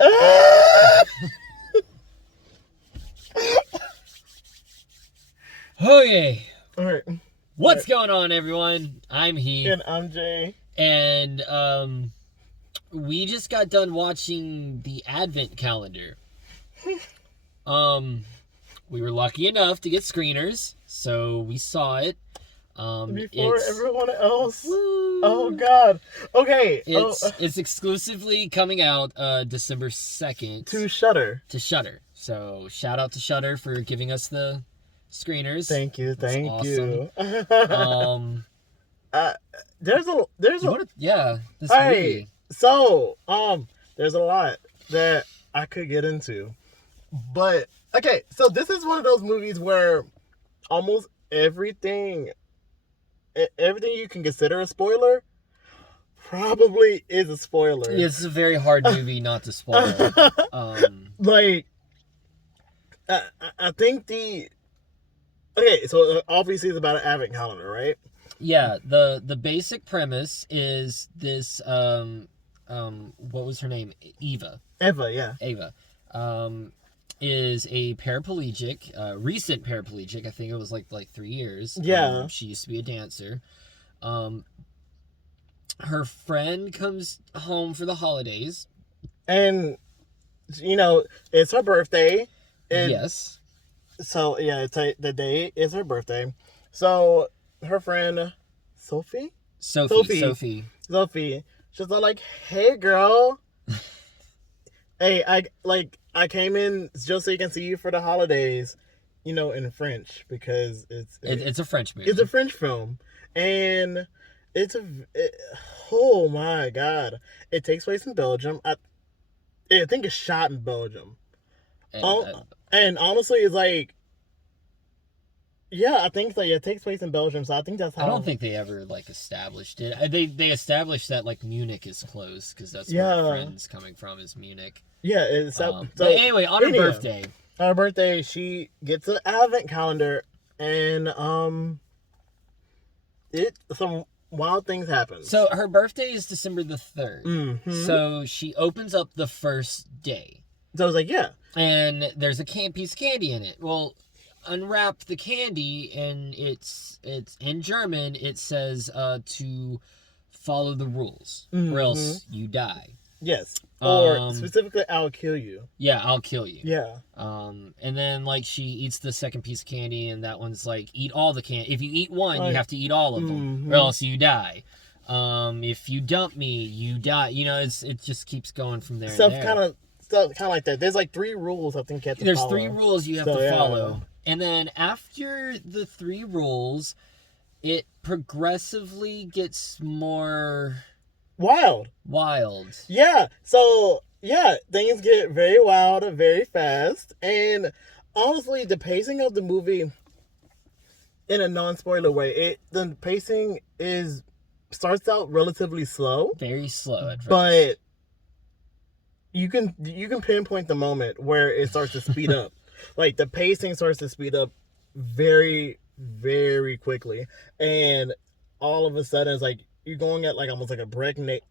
Okay. All right. What's going on, everyone? I'm Heath. And I'm Jay. And we just got done watching the Advent calendar. We were lucky enough to get screeners, so we saw it. Before everyone else. Woo. Oh God. Okay. It's exclusively coming out December 2nd to Shudder. To Shudder. So shout out to Shudder for giving us the screeners. Thank you. That's Thank awesome. you. There's a this movie. So there's a lot that I could get into, but okay. So this is one of those movies where almost everything you can consider a spoiler probably is a spoiler. It's a very hard movie not to spoil. Like, I think so obviously it's about an advent calendar, right? Yeah, the basic premise is this, what was her name? Eva, yeah. Eva, is a paraplegic, recent paraplegic. I think it was like 3 years. Yeah. She used to be a dancer. Her friend comes home for the holidays. And, it's her birthday. Yes. So, yeah, the day is her birthday. So, her friend, Sophie, she's like, hey, girl. Hey, I came in just so you can see you for the holidays, in French, because it's a French movie. It's a French film. And oh my God. It takes place in Belgium. I think it's shot in Belgium. And honestly, it's like, yeah, I think so. Yeah, it takes place in Belgium, so I think that's how. I don't think they ever established it. They established that Munich is close because that's where her friend's coming from, is Munich. Yeah, but anyway, on her birthday, she gets an advent calendar, and some wild things happen. So her birthday is December the 3rd. Mm-hmm. So she opens up the first day. So I was like, yeah. And there's a piece of candy in it. Well, unwrap the candy, and it's in German. It says to follow the rules, or else you die. Yes. Or specifically, I'll kill you. Yeah, I'll kill you. Yeah. And then she eats the second piece of candy, and that one's eat all the candy. If you eat one, you have to eat all of them, or else you die. If you dump me, you die. It just keeps going from there. Stuff kind of like that. There's 3 rules I think you have to follow. There's 3 rules you have to follow. And then after the 3 rules, it progressively gets more wild. Yeah. So, yeah, things get very wild very fast. And honestly, the pacing of the movie, in a non-spoiler way, the pacing starts out relatively slow. Very slow at first. But you can pinpoint the moment where it starts to speed up. The pacing starts to speed up very, very quickly. And all of a sudden, it's you're going at almost a breakneck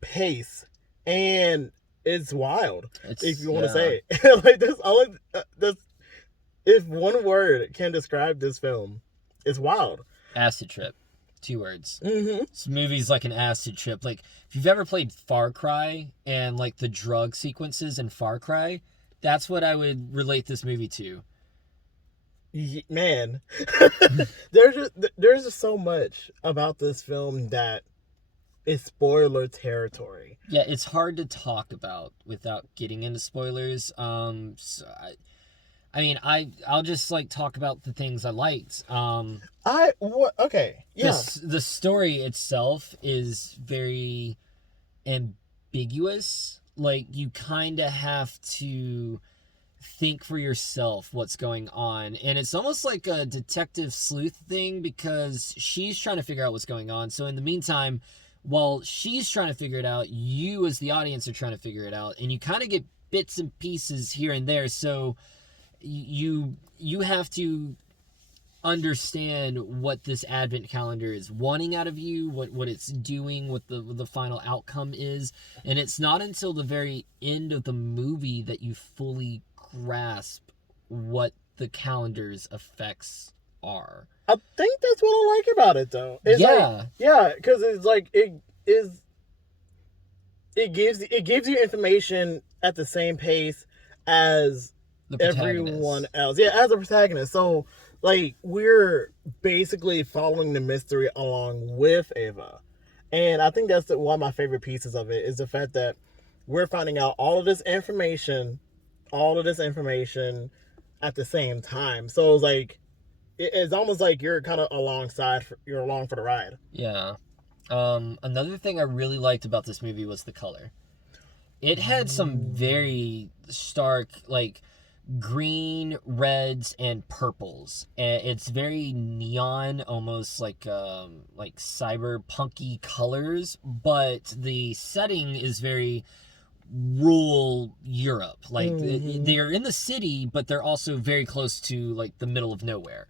pace. And it's wild, if you want to say it. If one word can describe this film, it's wild. Acid trip. 2 words. Mm-hmm. This movie's like an acid trip. If you've ever played Far Cry and the drug sequences in Far Cry, that's what I would relate this movie to. Man, there's just so much about this film that is spoiler territory. Yeah, it's hard to talk about without getting into spoilers. So I'll just talk about the things I liked. Okay. Yeah. The story itself is very ambiguous. You kind of have to think for yourself what's going on, and it's almost like a detective sleuth thing, because she's trying to figure out what's going on. So in the meantime, while she's trying to figure it out, you as the audience are trying to figure it out, and you kind of get bits and pieces here and there. So you have to understand what this advent calendar is wanting out of you, what it's doing, what the final outcome is. And it's not until the very end of the movie that you fully grasp what the calendar's effects are. I think that's what I like about it, though. It's because it's like it gives you information at the same pace as everyone else. Yeah, as a protagonist. So like we're basically following the mystery along with Ava. And I think that's one of my favorite pieces of it is the fact that we're finding out all of this information at the same time. So it's like it's almost like you're kind of along for the ride. Yeah. Another thing I really liked about this movie was the color. It had some very stark, like, green, reds, and purples. And it's very neon, almost like cyberpunky colors, but the setting is very rural Europe. Like, they're in the city, but they're also very close to, like, the middle of nowhere.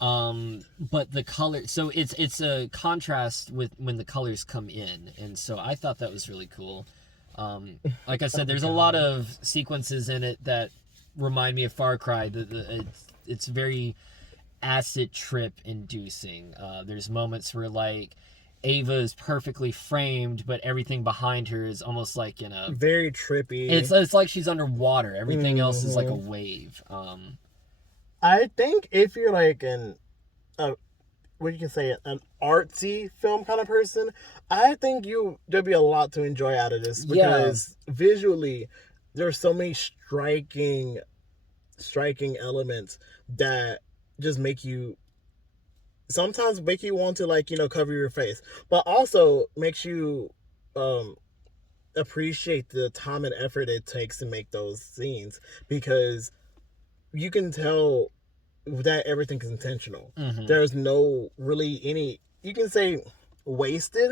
But the color, so it's a contrast with when the colors come in, and so I thought that was really cool. Like I said, there's a lot of sequences in it that remind me of Far Cry. It's very acid trip inducing. There's moments where like Ava is perfectly framed, but everything behind her is almost like in a very trippy. It's like she's underwater. Everything else is like a wave. I think if you're like an artsy film kind of person, I think there'll be a lot to enjoy out of this because visually there's so many striking elements that just sometimes make you want to like, cover your face, but also makes you appreciate the time and effort it takes to make those scenes, because you can tell that everything is intentional. There's no really any, you can say, wasted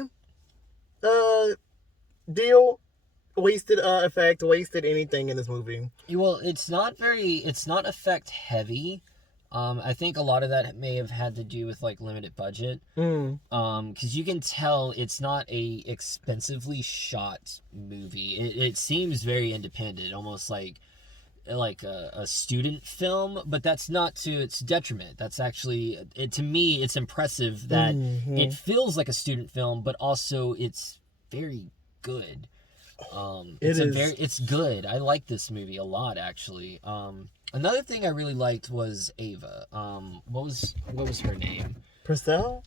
effect, wasted anything in this movie. Well, it's not effect heavy. I think a lot of that may have had to do with like limited budget. Because you can tell it's not a expensively shot movie. It seems very independent, almost like a student film, but that's not to its detriment. That's actually, to me, it's impressive that it feels like a student film, but also it's very good. It's good. I like this movie a lot, actually. Another thing I really liked was Ava. What was her name? Purcell?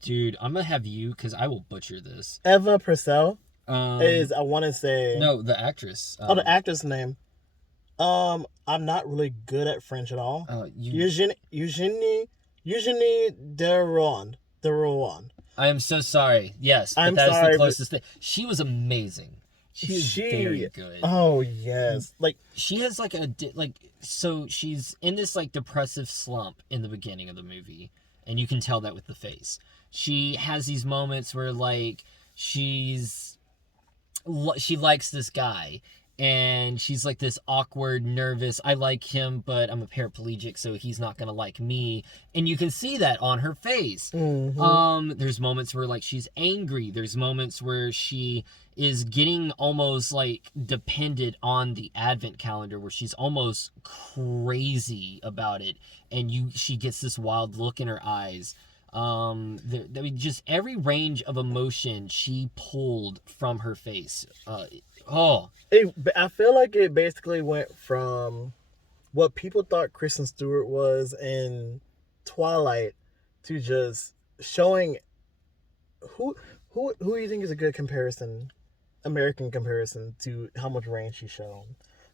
Dude, I'm gonna have you, because I will butcher this. Eva Purcell is, I want to say... No, the actress. The actress name. I'm not really good at French at all. Eugenie Deron. I am so sorry. Yes, but that is the closest thing. She was amazing. She was very good. Oh yes, like she has so she's in this like depressive slump in the beginning of the movie, and you can tell that with the face. She has these moments where like she likes this guy. And she's like this awkward, nervous, I like him, but I'm a paraplegic, so he's not gonna like me. And you can see that on her face. There's moments where like she's angry. There's moments where she is getting almost like dependent on the advent calendar, where she's almost crazy about it. And she gets this wild look in her eyes. Just every range of emotion she pulled from her face. I feel like it basically went from what people thought Kristen Stewart was in Twilight to just showing who do you think is a good American comparison to how much range she showed?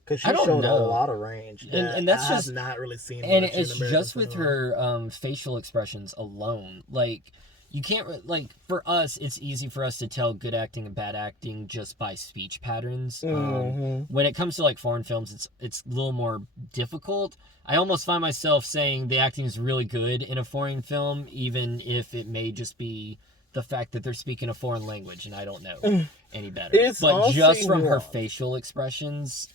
Because she showed a lot of range, and that's just not really seen. And it's just with her facial expressions alone, like. You can't, like, for us, it's easy for us to tell good acting and bad acting just by speech patterns. When it comes to, like, foreign films, it's a little more difficult. I almost find myself saying the acting is really good in a foreign film, even if it may just be the fact that they're speaking a foreign language and I don't know any better. But just from her facial expressions,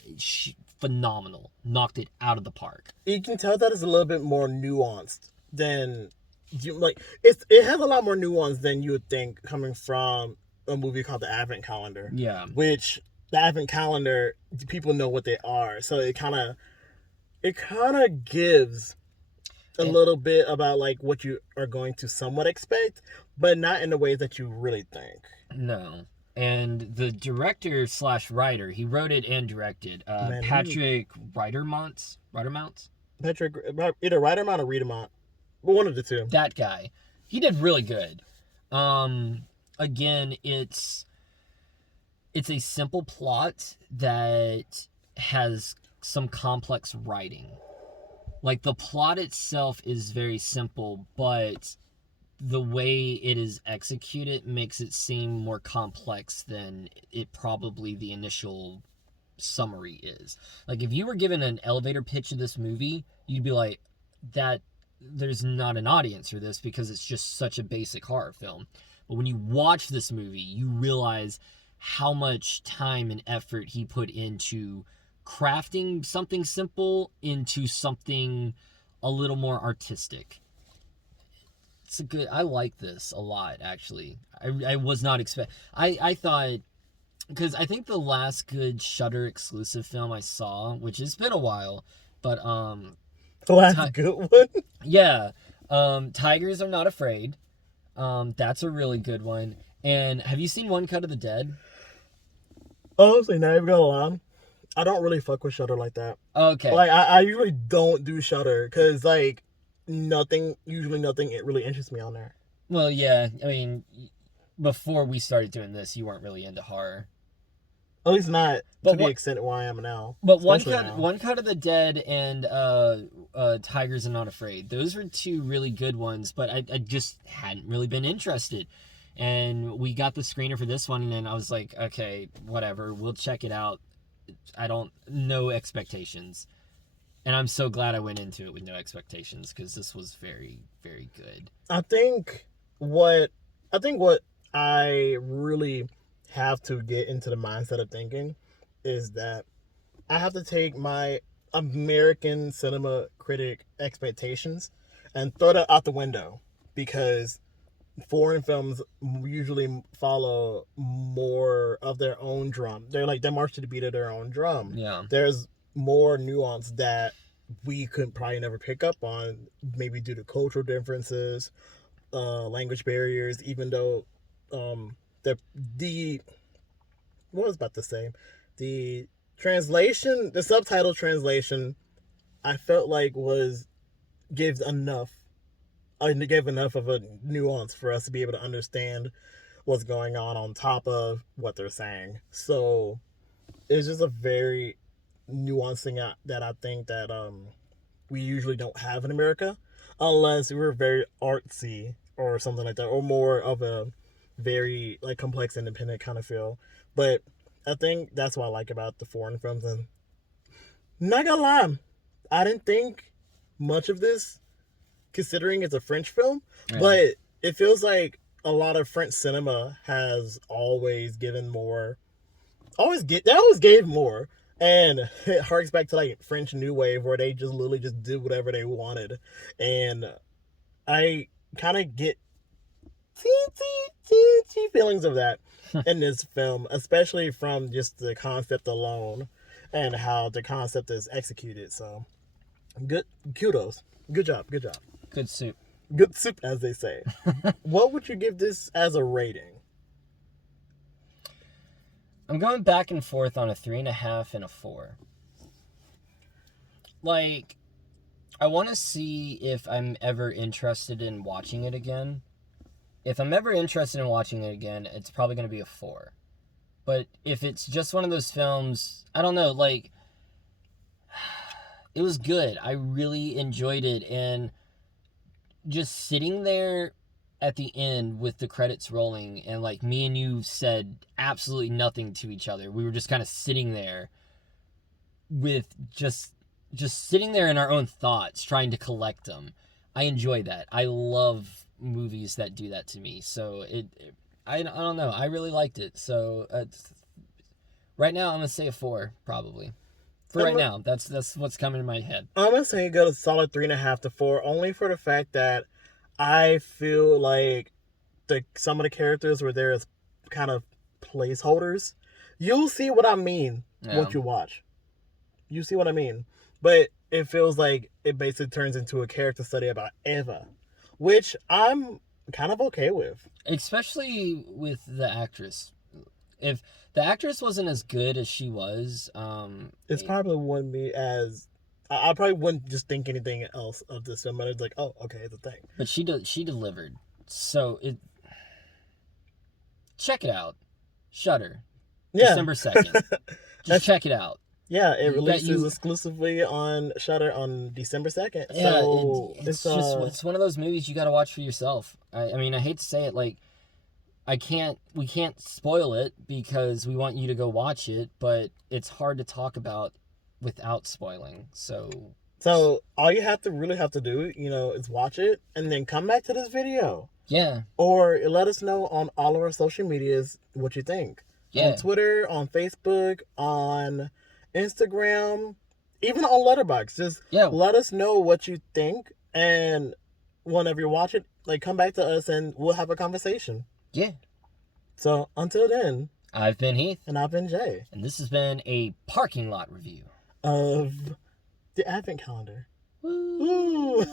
phenomenal. Knocked it out of the park. You can tell that it's a little bit more nuanced than it has a lot more nuance than you would think coming from a movie called The Advent Calendar. Yeah. Which the Advent Calendar, people know what they are, so it kind of gives a little bit about like what you are going to somewhat expect, but not in the ways that you really think. No. And the director / writer, he wrote it and directed. Patrick Reidermont. Patrick, either Reidermont or Riedemont, but one of the two. That guy, he did really good. Again, it's a simple plot that has some complex writing. Like, the plot itself is very simple, but the way it is executed makes it seem more complex than it probably the initial summary is. Like, if you were given an elevator pitch of this movie, you'd be like, that there's not an audience for this because it's just such a basic horror film. But when you watch this movie, you realize how much time and effort he put into crafting something simple into something a little more artistic. I like this a lot, actually. I was not I thought, because I think the last good Shudder exclusive film I saw, which has been a while, but the last good one? Yeah. Tigers Are Not Afraid. That's a really good one. And have you seen One Cut of the Dead? Honestly, not even gonna lie, I don't really fuck with Shudder like that. Okay. Like, I usually don't do Shudder because, like, nothing it really interests me on there. Well, yeah, I mean, before we started doing this, you weren't really into horror. At least not to the extent where I am now. But One Cut of the Dead and Tigers Are Not Afraid, those were two really good ones, but I just hadn't really been interested. And we got the screener for this one, and then I was like, okay, whatever, we'll check it out. No expectations. And I'm so glad I went into it with no expectations, because this was very, very good. I think what I really have to get into the mindset of thinking is that I have to take my American cinema critic expectations and throw that out the window, because foreign films usually follow more of their own drum. They march to the beat of their own drum. Yeah. There's more nuance that we could probably never pick up on, maybe due to cultural differences, language barriers, even though the what was I about to say? The subtitle translation, I felt like gave enough of a nuance for us to be able to understand what's going on top of what they're saying. So it's just a very nuanced thing that I think that we usually don't have in America, unless we're very artsy or something like that, or more of a very like complex independent kind of feel. But I think that's what I like about the foreign films. And not gonna lie, I didn't think much of this, considering it's a French film, but it feels like a lot of French cinema has always given more. They always gave more. And it harks back to like French New Wave, where they just literally just did whatever they wanted. And I kind of get teensy feelings of that in this film, especially from just the concept alone and how the concept is executed. So good, kudos. Good job. Good soup. Good soup, as they say. What would you give this as a rating? I'm going back and forth on a 3.5 and a 4. Like, I want to see if I'm ever interested in watching it again. If I'm ever interested in watching it again, it's probably going to be a 4. But if it's just one of those films, I don't know, like, it was good. I really enjoyed it. And just sitting there at the end with the credits rolling, and like me and you said absolutely nothing to each other. We were just kind of sitting there with just sitting there in our own thoughts, trying to collect them. I enjoy that. I love movies that do that to me. So I don't know. I really liked it. So right now I'm gonna say a 4, probably. For right now, that's what's coming to my head. I'm gonna say go to solid 3.5 to 4, only for the fact that I feel like some of the characters were there as kind of placeholders. You'll see what I mean once you watch. You see what I mean. But it feels like it basically turns into a character study about Eva, which I'm kind of okay with. Especially with the actress. If the actress wasn't as good as she was, it probably wouldn't be as. I probably wouldn't just think anything else of this film, but it's like, oh, okay, it's a thing. But she delivered. So check it out, Shudder, December 2nd. Just check it out. Yeah, it releases exclusively on Shudder on December 2nd. Yeah, so it's one of those movies you got to watch for yourself. I mean, I hate to say it, like. We can't spoil it because we want you to go watch it, but it's hard to talk about without spoiling. So all you really have to do, is watch it and then come back to this video. Yeah. Or let us know on all of our social medias what you think. Yeah. On Twitter, on Facebook, on Instagram, even on Letterboxd. Just let us know what you think, and whenever you watch it, come back to us and we'll have a conversation. Yeah. So, until then... I've been Heath. And I've been Jay. And this has been a parking lot review. Of the Advent Calendar. Woo! Woo.